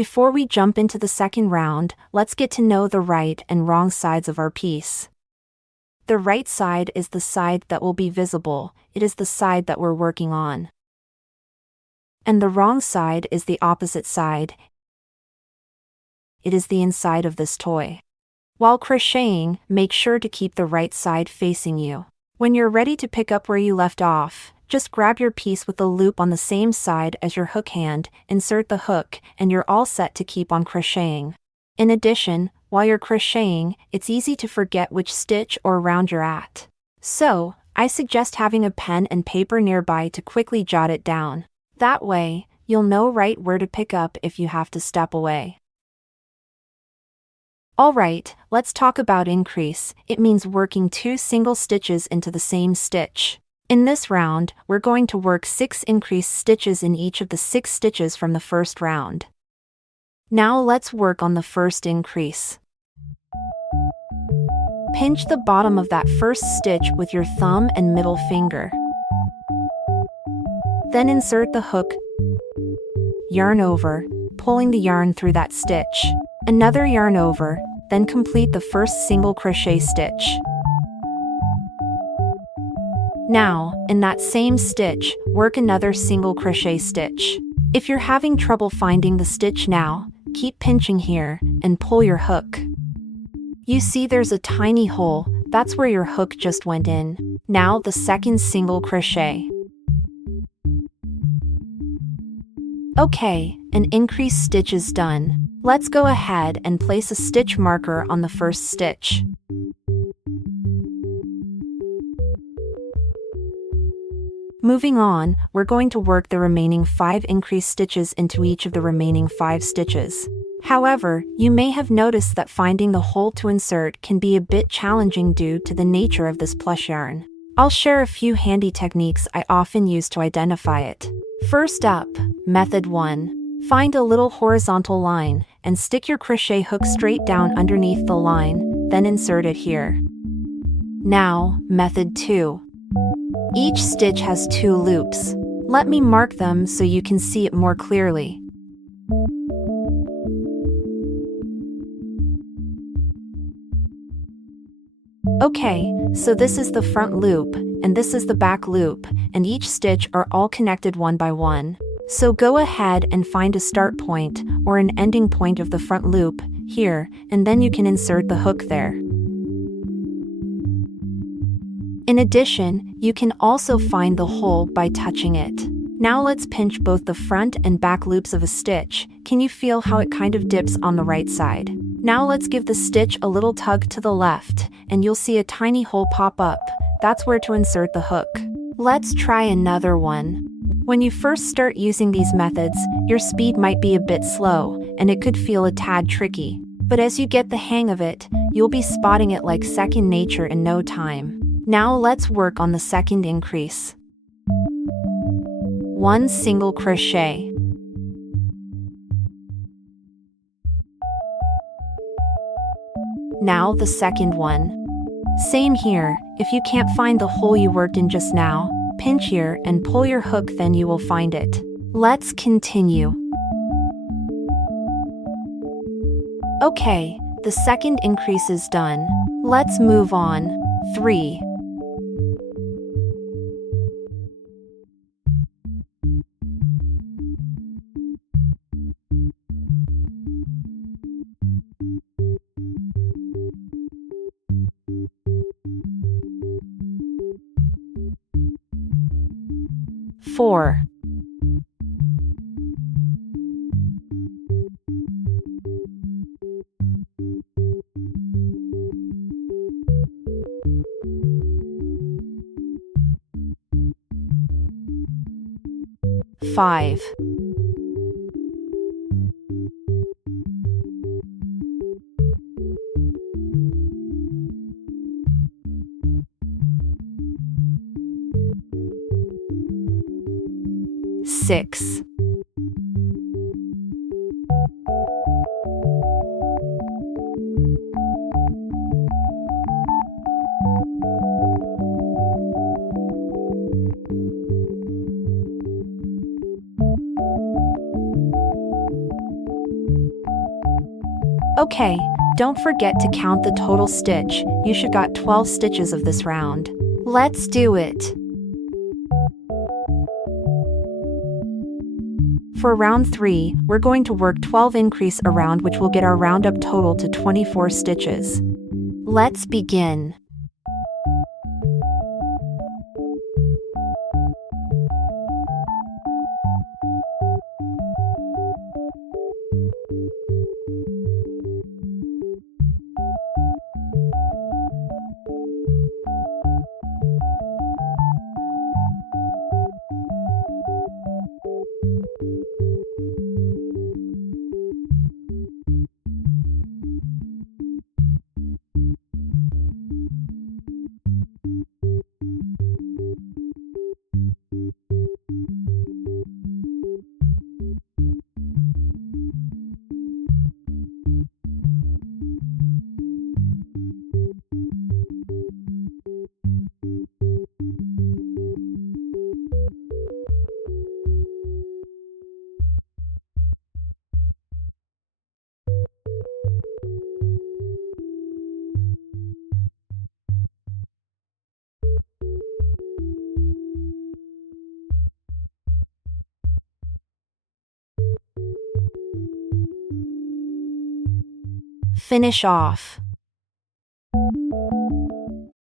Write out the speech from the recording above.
Before we jump into the second round, let's get to know the right and wrong sides of our piece. The right side is the side that will be visible, it is the side that we're working on. And the wrong side is the opposite side. It is the inside of this toy. While crocheting, make sure to keep the right side facing you. When you're ready to pick up where you left off, just grab your piece with the loop on the same side as your hook hand, insert the hook, and you're all set to keep on crocheting. In addition, while you're crocheting, it's easy to forget which stitch or round you're at. So, I suggest having a pen and paper nearby to quickly jot it down. That way, you'll know right where to pick up if you have to step away. Alright, let's talk about increase. It means working 2 single stitches into the same stitch. In this round, we're going to work 6 increase stitches in each of the 6 stitches from the first round. Now let's work on the first increase. Pinch the bottom of that first stitch with your thumb and middle finger. Then insert the hook, yarn over, pulling the yarn through that stitch. Another yarn over, then complete the first single crochet stitch. Now, in that same stitch, work another single crochet stitch. If you're having trouble finding the stitch now, keep pinching here, and pull your hook. You see there's a tiny hole, that's where your hook just went in. Now the second single crochet. Okay, an increased stitch is done. Let's go ahead and place a stitch marker on the first stitch. Moving on, we're going to work the remaining 5 increased stitches into each of the remaining 5 stitches. However, you may have noticed that finding the hole to insert can be a bit challenging due to the nature of this plush yarn. I'll share a few handy techniques I often use to identify it. First up, method 1. Find a little horizontal line, and stick your crochet hook straight down underneath the line, then insert it here. Now, method 2. Each stitch has 2 loops. Let me mark them so you can see it more clearly. Okay, so this is the front loop, and this is the back loop, and each stitch are all connected one by one. So go ahead and find a start point, or an ending point of the front loop, here, and then you can insert the hook there. In addition, you can also find the hole by touching it. Now let's pinch both the front and back loops of a stitch. Can you feel how it kind of dips on the right side? Now let's give the stitch a little tug to the left, and you'll see a tiny hole pop up. That's where to insert the hook. Let's try another one. When you first start using these methods, your speed might be a bit slow, and it could feel a tad tricky. But as you get the hang of it, you'll be spotting it like second nature in no time. Now let's work on the second increase. 1 single crochet. Now the second one. Same here, if you can't find the hole you worked in just now, pinch here and pull your hook, then you will find it. Let's continue. Okay, the second increase is done. Let's move on. 3. Four. 5. 6. Okay, don't forget to count the total stitch. You should got 12 stitches of this round. Let's do it. For round 3, we're going to work 12 increase around, which will get our roundup total to 24 stitches. Let's begin. Finish off.